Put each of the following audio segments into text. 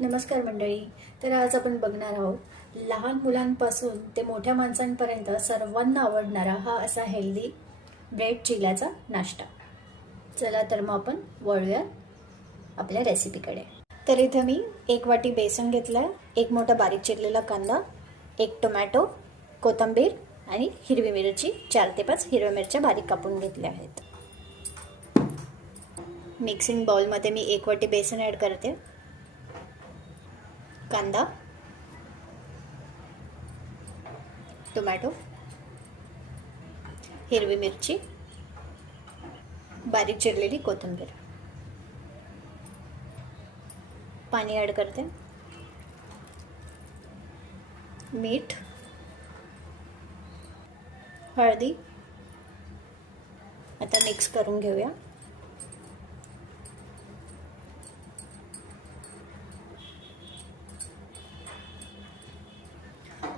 नमस्कार मंडळी. तर आज आपण बघणार आहोत लहान मुलांपासून ते मोठ्या माणसांपर्यंत सर्वांना आवडणारा हा असा हेल्दी ब्रेड चिल्याचा नाश्ता. चला तर मग आपण वळूया आपल्या रेसिपीकडे. तर इथे मी 1 वाटी बेसन घेतलं, 1 मोठा बारीक चिरलेला कांदा, 1 टोमॅटो, कोथिंबीर आणि हिरवी मिरची 4 ते 5 हिरव्या मिरच्या बारीक कापून घेतल्या आहेत. मिक्सिंग बाउलमध्ये मी 1 वाटी बेसन ॲड करते, कांदा, टोमॅटो, हिरवी मिरची, बारीक चिरलेली कोथिंबीर, पाणी ॲड करते, मीठ, हळदी. आता मिक्स करून घेऊया.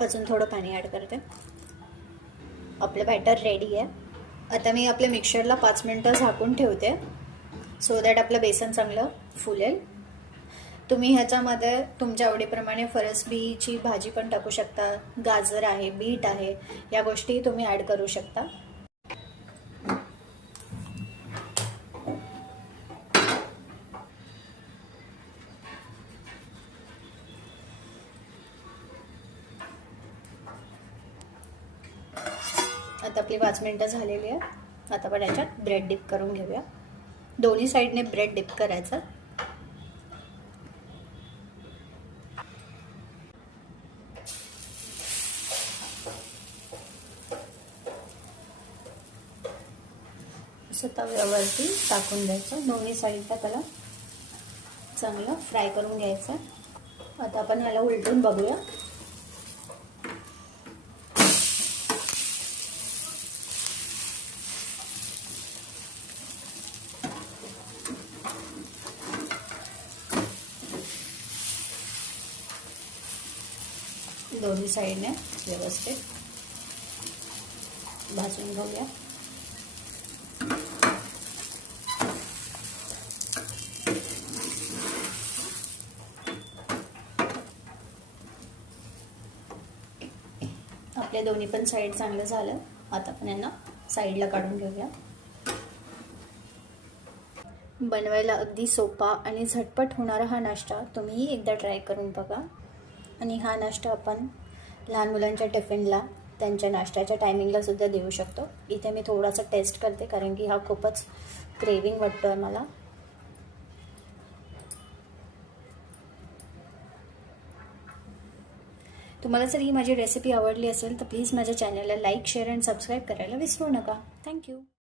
अजून थोडं पाणी ॲड करते. आपलं बॅटर रेडी आहे. आता मी आपल्या मिक्सरला 5 मिनटं झाकून ठेवते सो दॅट आपलं बेसन चांगलं फुलेल. तुम्ही ह्याच्यामध्ये तुमच्या आवडीप्रमाणे फरसबीची भाजी पण टाकू शकता, गाजर आहे, बीट आहे, या गोष्टी तुम्ही ॲड करू शकता. आता आपली 5 मिनटं झालेली आहे. आता आपण याच्यात ब्रेड डिप करून घेऊया. दोन्ही साईडने ब्रेड डिप करायचं. असं तव्यावरती टाकून द्यायचं. दोन्ही साईडला त्याला चांगलं फ्राय करून घ्यायचं. आता आपण ह्याला उलटून बघूया. दोन्ही साईडने व्यवस्थित भाजून घेऊया. आपले दोन्ही पण साईड चांगलं झालं. आता आपण यांना साईडला काढून घेऊया. बनवायला अगदी सोपा आणि झटपट होणारा हा नाश्ता तुम्हीही एकदा ट्राय करून बघा. आणि हा नाश्ता आपण लहान मुलांच्या टिफिनला, त्यांच्या नाश्त्याच्या टायमिंगला सुद्धा देऊ शकतो. इथे मी थोडासा टेस्ट करते कारण की हा खूपच क्रेविंग वाटतो आहे मला. तुम्हाला जर ही माझी रेसिपी आवडली असेल तर प्लीज माझ्या चॅनलला लाईक, शेअर आणि सबस्क्राईब करायला विसरू नका. थँक्यू.